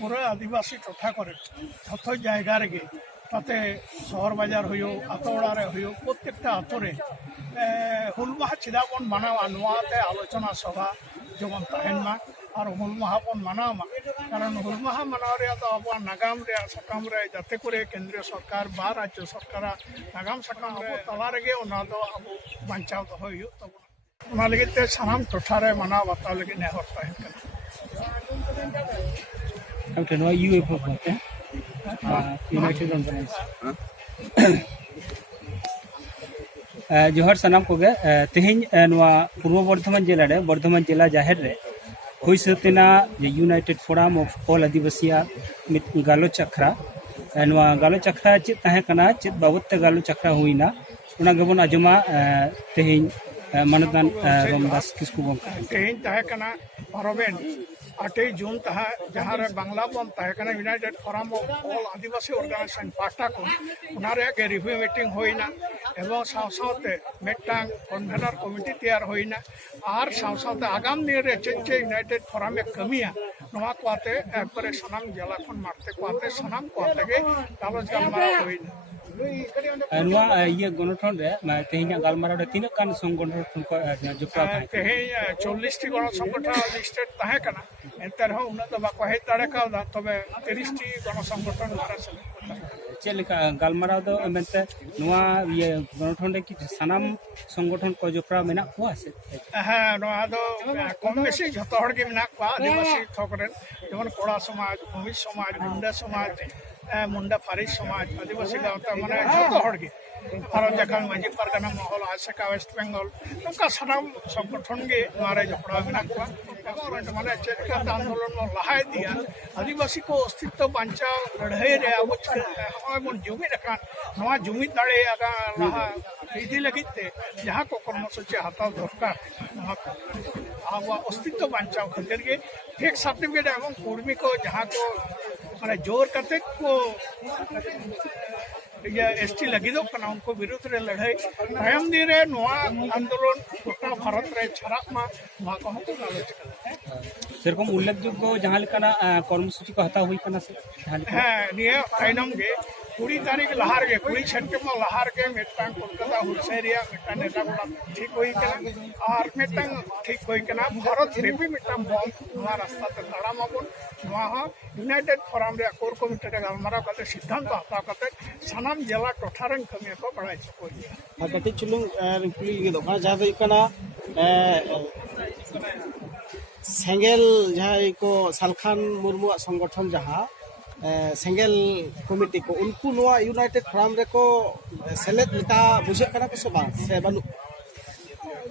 पूरा आदिवासी टोठा करे जो जैगा रे ताते शहर बाजार हो आतो ओड़ा हो प्रत्येकटा आतोरे हुल माहा चेदा बन मानावा नोआते आलोचना सभा जेमन तहनमा और हुल माहा बन मानावा कारण हुल माहा मानाव रे तो अब नागाम रे सकाम रे जाते करे केंद्रीय सरकार बा राज्य सरकार नागाम सकाम रे तला रेगे ओना दो अब बांचाव दो होयो तब ओना लगे ते सानाम टोठा रे मानाव बताव लगे नेहर तहन अब तो यूएफओ कहते हैं यूनाइटेड ऑर्गेनाइजेशन जोहर सानाम को तेहन पूर्व बर्धमान जिला रे बर्धमान जिला जाहिर रे हुई सतेना यूनाइटेड फोरम ऑफ ऑल आदिवासी गालोच अखड़ा गालोच अखड़ा चेत ताहे कना चेत बाबत गालोच अखड़ा हुईना उना गेबन आजमा तेहन मानदान रामदास किस्कू गंका तेहन ताहे कना परबेन 8 जून तहा जहाँ रे बांग्ला बन ताहे कना United Forum of All Adivasi organization पार्टा को उनारे के रिव्यू मीटिंग होइना एवं सावसावते मेटांग कन्वेनर कमिटी तैयार होइना और सावसावते आगाम दिन रे चे यूनाइटेड फोरम में कमिया नवा कोते एकबारे सनाम जिला खन मारते कोते सनाम कोते के गालोच गालमारा होइना ये गणठन रे तेहना गालमारा रे तीन कान संगठन को जुपा तेहे 40 टी गण संगठन लिस्टेड ताहे कना एंतर हो उना तो बाको हे ताड़े का तबे 30 टी गण संगठन मारा चेलका गालमारा दो मेनते नुआ ये गणठन रे कि सनाम संगठन को जुपरा मेना को से हाँ नुआ दो कम बेसी जतो हड़ के मेना को आदिवासी थोकरेन जेमन कोड़ा समाज भूमि समाज मुंडा समाज मुंडा फारिज समाज आदिवासी गावता माने जतो हड़ के भारत जाखान माजी परगना महल आसेका वेस्ट बेंगल नौका सानाम संगठन के मारे जपड़ा मेना को माने चेका आंदोलन में लहाय दिया आदिवासी को अस्तित्व बांचाव लड़ाई रे अब हमन जुमी रखान नवा जुमी दाड़े आगा लहा इदी लगिते जहां को कर्मसूची हताव दरकार अब अस्तित्व बांचाव खातिर के फेक सर्टिफिकेट एवं कर्मी को जहां को माने जोर करते को ये एसटी लगी दो कना उनको विरुद्ध रे लड़ाई तायम दी रे नोआ आंदोलन गोटा भारत रे छराक मा मा को हम गालोच सेरकम उल्लेखযোग्য जहां लेकाना कर्मसूची को हता हुई कना से हां निया तायनम गे 20 तारीख लहार गे 20 सेप्टेम्बर लहार गे मेटांग कोलकाता हुलसेरिया मेटा नेता कोला ठीक होई कना और मेटांग ठीक होई कना भारत रेपी मेटांग बम नोआ रास्ता ते ताड़ा माबन नोआ यूनाइटेड फोरम रे कोर कमिटी रे गालमारा कते सिद्धांत हता कते सनाम जिला टोठारन कमी को बड़ाई सको आ कति चुलुंग कुली गे दो जहां दो कना सेंगेल जहां को सालखान मुर्मू संगठन जहां सेंगेल कमिटी को उनको नोआ यूनाइटेड फोरम रे को सेलेक्ट लेता बुझे कना को सबा से बानु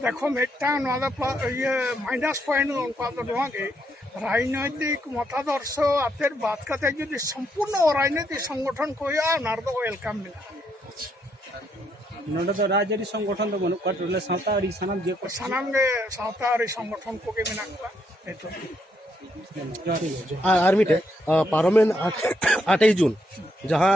देखो मेटा नोआ ये माइनस पॉइंट उनको तो नोआ के राजनैतिक मतादर्श आतेर बात करते जो संपूर्ण राजनैतिक संगठन को या नारदो वेलकम मिला नोडो तो राजरी संगठन तो बनु कटले सावतारी सनाम जे सनाम गे सावतारी संगठन को के मिना का एतो आर्मी टे पार्लियामेंट 8 जून जहां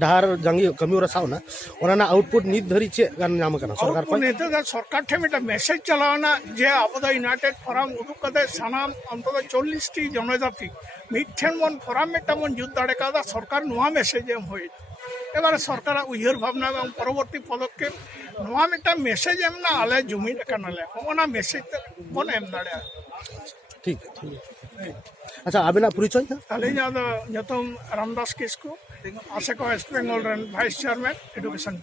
डहार जंगी कमी और सावना ओना आउटपुट नित धरी चे गान नाम कना सरकार को नेता दा सरकार ठे मेटा मेसेज चलावना जे अब यूनाइटेड फोरम उदुक कदे सनाम अंतत 40 टी जनजाति मिठेन मन फोरम मेटा मन जुद्ध दाड़े का सरकार नुआ मेसेज एम होई एबारे सरकार उयहर भावना एवं परवर्ती पदक्षेप नुआ मेटा मेसेज एम ना आले जुमी कनाले ओना मेसेज बन एम दाड़े ठीक अच्छा अबिना परिचय अलिन जतम रामदास किस्कू आसेका West Bengal vice chairman education